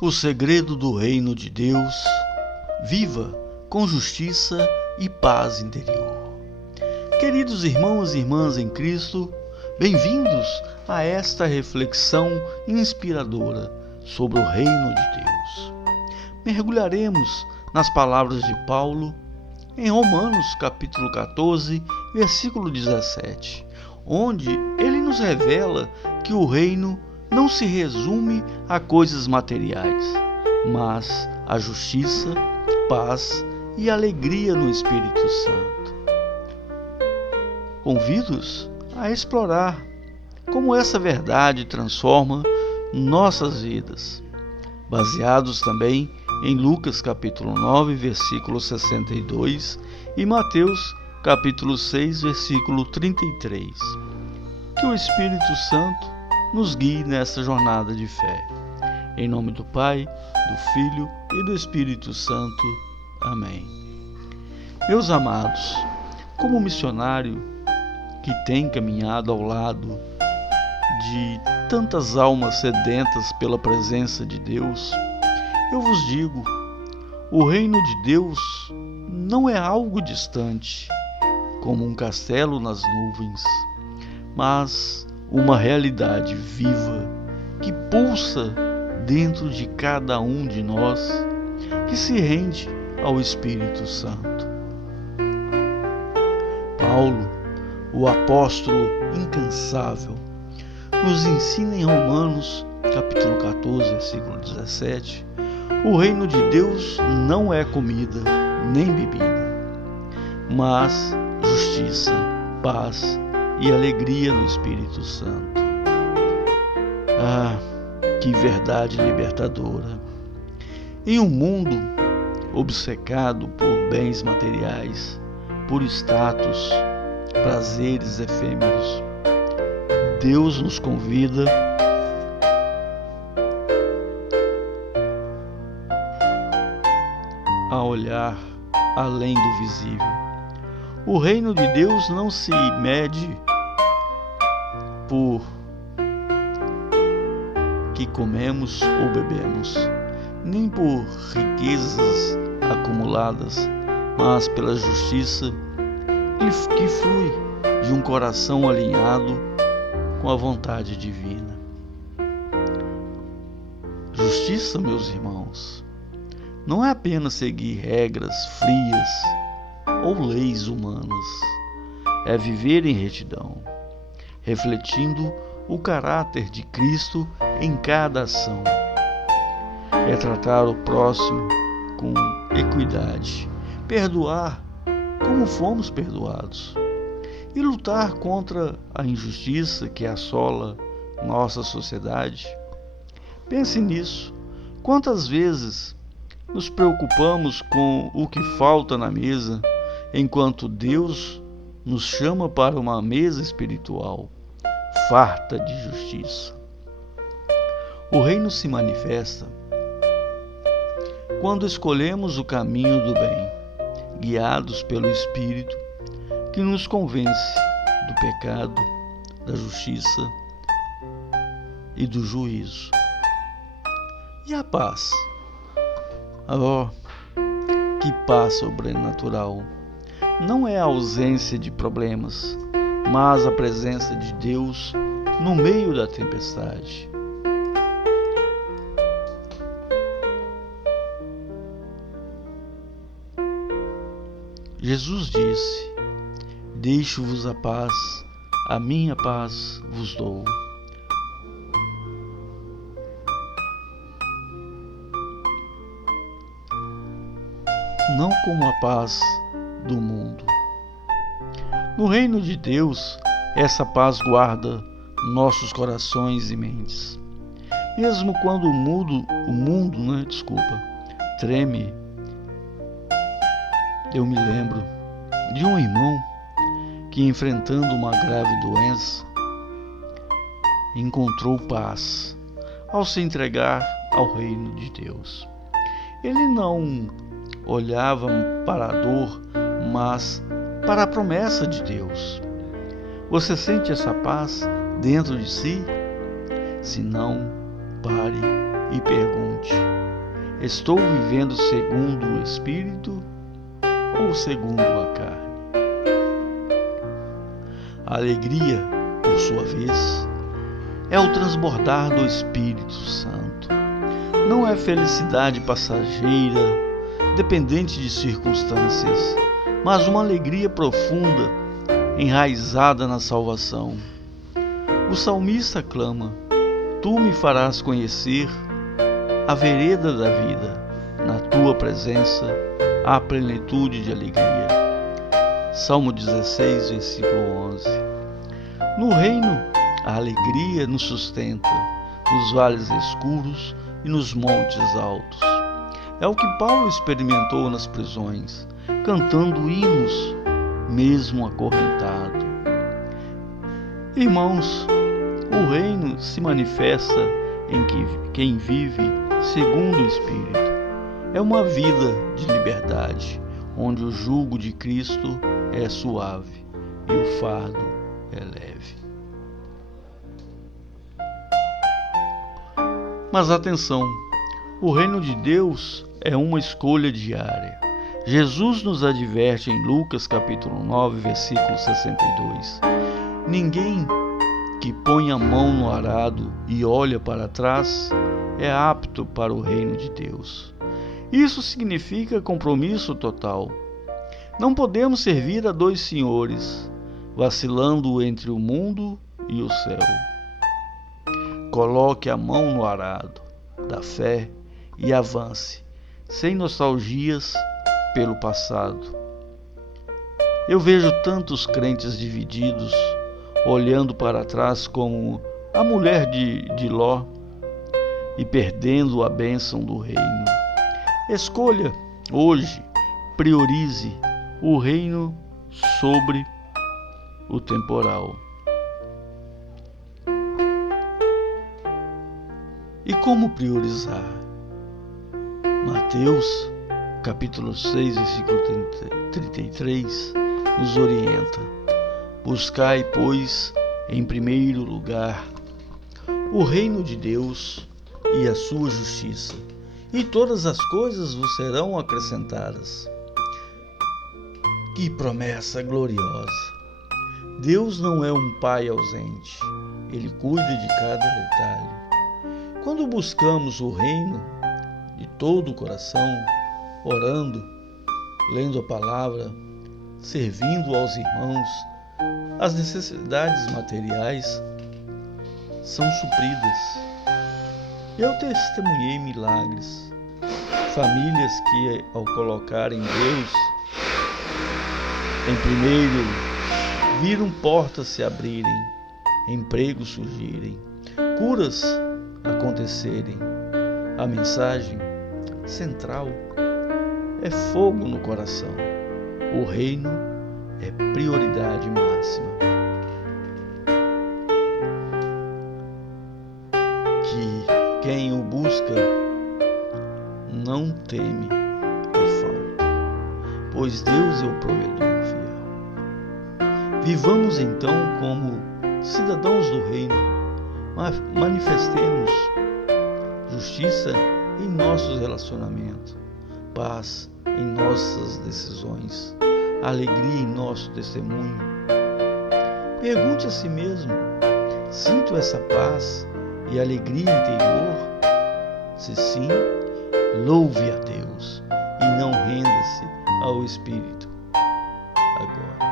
O segredo do reino de Deus. Viva com justiça e paz interior. Queridos irmãos e irmãs em Cristo, bem-vindos a esta reflexão inspiradora sobre o reino de Deus. Mergulharemos nas palavras de Paulo em Romanos capítulo 14, versículo 17, onde ele nos revela que o reino não se resume a coisas materiais, mas a justiça, paz e alegria no Espírito Santo. Convido-os a explorar como essa verdade transforma nossas vidas, baseados também em Lucas capítulo 9, versículo 62 e Mateus capítulo 6, versículo 33. Que o Espírito Santo nos guie nessa jornada de fé. Em nome do Pai, do Filho e do Espírito Santo. Amém. Meus amados, como missionário que tem caminhado ao lado de tantas almas sedentas pela presença de Deus, eu vos digo, o reino de Deus não é algo distante, como um castelo nas nuvens, mas uma realidade viva que pulsa dentro de cada um de nós, que se rende ao Espírito Santo. Paulo, o apóstolo incansável, nos ensina em Romanos capítulo 14, versículo 17, o reino de Deus não é comida nem bebida, mas justiça, paz e alegria no Espírito Santo. Ah, que verdade libertadora! Em um mundo obcecado por bens materiais, por status, prazeres efêmeros, Deus nos convida a olhar além do visível. O reino de Deus não se mede por que comemos ou bebemos, nem por riquezas acumuladas, mas pela justiça que flui de um coração alinhado com a vontade divina. Justiça, meus irmãos, não é apenas seguir regras frias ou leis humanas, é viver em retidão, refletindo o caráter de Cristo em cada ação. É tratar o próximo com equidade, perdoar como fomos perdoados e lutar contra a injustiça que assola nossa sociedade. Pense nisso. Quantas vezes nos preocupamos com o que falta na mesa, enquanto Deus nos chama para uma mesa espiritual farta de justiça. O reino se manifesta quando escolhemos o caminho do bem, guiados pelo Espírito que nos convence do pecado, da justiça e do juízo. E a paz? Oh, que paz sobrenatural! Não é a ausência de problemas, mas a presença de Deus no meio da tempestade. Jesus disse: deixo-vos a paz, a minha paz vos dou. Não como a paz do mundo. No reino de Deus, essa paz guarda nossos corações e mentes. Mesmo quando o mundo treme. Eu me lembro de um irmão que, enfrentando uma grave doença, encontrou paz ao se entregar ao reino de Deus. Ele não olhava para a dor, mas para a promessa de Deus. Você sente essa paz dentro de si? Se não, pare e pergunte: estou vivendo segundo o Espírito ou segundo a carne? A alegria, por sua vez, é o transbordar do Espírito Santo. Não é felicidade passageira, dependente de circunstâncias, mas uma alegria profunda, enraizada na salvação. O salmista clama: tu me farás conhecer a vereda da vida, na tua presença há plenitude de alegria. Salmo 16, versículo 11. No reino, a alegria nos sustenta, nos vales escuros e nos montes altos. É o que Paulo experimentou nas prisões, cantando hinos, mesmo acorrentado. Irmãos, o reino se manifesta em quem vive segundo o Espírito. É uma vida de liberdade, onde o jugo de Cristo é suave e o fardo é leve. Mas atenção, o reino de Deus é uma escolha diária. Jesus nos adverte em Lucas capítulo 9, versículo 62. Ninguém que põe a mão no arado e olha para trás é apto para o reino de Deus. Isso significa compromisso total. Não podemos servir a dois senhores, vacilando entre o mundo e o céu. Coloque a mão no arado da fé e avance, sem nostalgias pelo passado. Eu vejo tantos crentes divididos, olhando para trás como a mulher de Ló e perdendo a bênção do reino. Escolha hoje, priorize o reino sobre o temporal. E como priorizar? Mateus, capítulo 6, versículo 33, nos orienta: buscai, pois, em primeiro lugar o reino de Deus e a sua justiça, e todas as coisas vos serão acrescentadas. Que promessa gloriosa! Deus não é um pai ausente, Ele cuida de cada detalhe. Quando buscamos o reino de todo o coração, orando, lendo a palavra, servindo aos irmãos, as necessidades materiais são supridas. Eu testemunhei milagres, famílias que, ao colocarem Deus em primeiro, viram portas se abrirem, empregos surgirem, curas acontecerem. A mensagem central é fogo no coração. O reino é prioridade máxima. Que quem o busca não teme a falta, pois Deus é o provedor fiel. Vivamos então como cidadãos do reino, manifestemos justiça em nossos relacionamentos, paz em nossas decisões, alegria em nosso testemunho. Pergunte a si mesmo: sinto essa paz e alegria interior? Se sim, louve a Deus e não renda-se ao Espírito agora.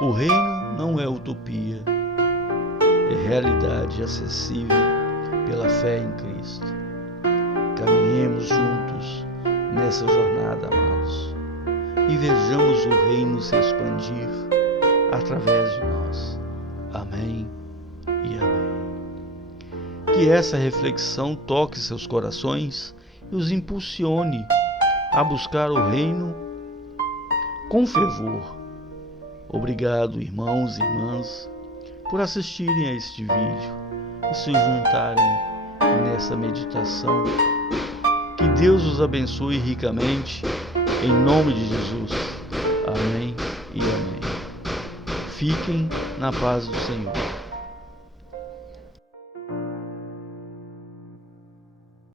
O reino não é utopia, é realidade acessível pela fé em Cristo. Caminhemos juntos nessa jornada, amados, e vejamos o reino se expandir através de nós. Amém e amém. Que essa reflexão toque seus corações e os impulsione a buscar o reino com fervor. Obrigado, irmãos e irmãs, por assistirem a este vídeo e se juntarem nessa meditação. Que Deus os abençoe ricamente, em nome de Jesus. Amém e amém. Fiquem na paz do Senhor.